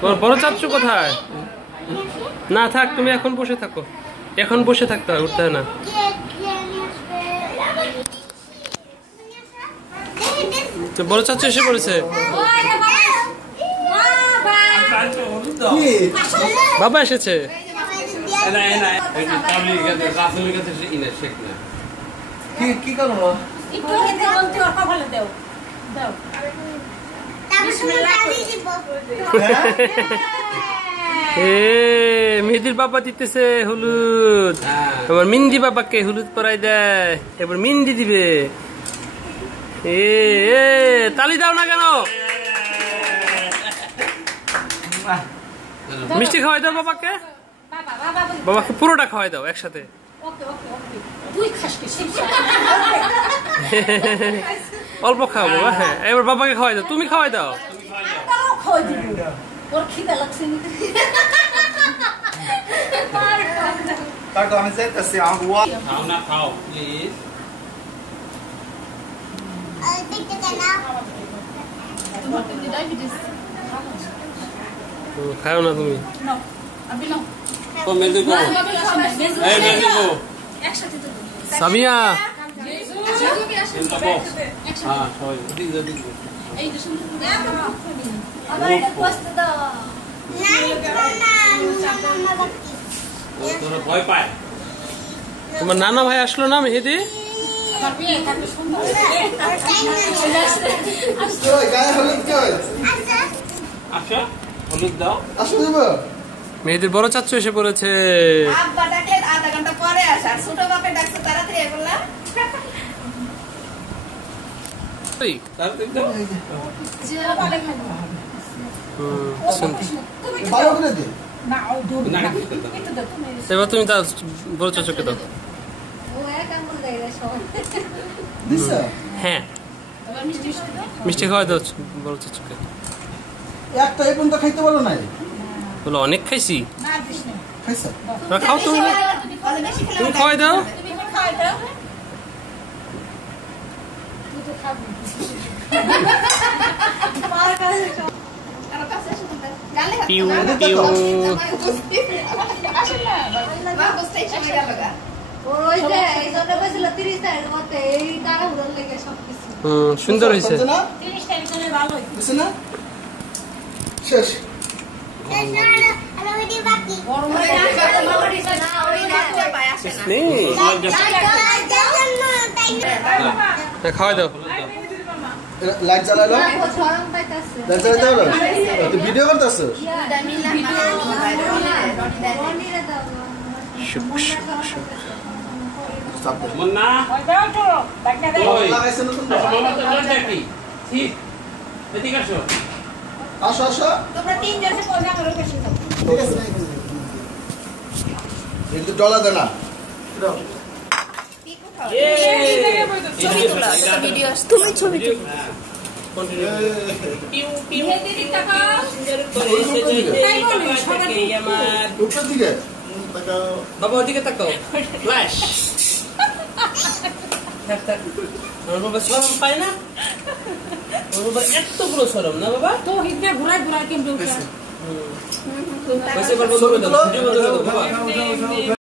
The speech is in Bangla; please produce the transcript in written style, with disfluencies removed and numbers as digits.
তোমার বড় চাচ্চু কোথায়? না থাক, তুমি এখন বসে থাকো, এখন বসে থাকতে হয়, উঠতে হয় না। বড় চাচ্চু এসে পড়েছে। বাবা এসেছে। মেহেদির বাবা দিতেছে হলুদ, আমার মিন্দি বাবাকে হলুদ পরাই দেয়, এবার মিন্দি দিবে। তালি দাও না কেন? মিষ্টি খাওয়াই দাও বাবাকে, বাবাকে পুরোটা খাওয়াই দাও একসাথে। অল্প খাও বাবা। হ্যাঁ, এবার বাবাকে খাওয়াই দাও, তুমি খাওয়াই দাও। খাও না তুমি। সামিয়া তোমার নানা ভাই আসলো না মেহেদি? মেহেদির বড় চাচ্চু এসে পড়েছে। এবার তুমি তার বড় চাচুকে দাও। হ্যাঁ, মিষ্টি খাওয়াই দাও বড় চাচুকে। একটা এখন তো খাইতে পারো নাই? বলো অনেক খাইছি। খাও তুমি, তুমি খাওয়াই দাও। সুন্দর হয়েছে। খাওয়াই দাও। লাইট জ্বালালো, লাইট জ্বালাই দাও না। তুই ভিডিও করতেছ? আসো আসো, কিন্তু ডলা দে না। তুমি ছবি বাবা ওদিকে তাকাও। ফ্ল্যাশ বাবা শরম পায় না? বাবা এতগুলো শরম না বাবা? তো হিতে ঘুরাই ঘুরাই কেমন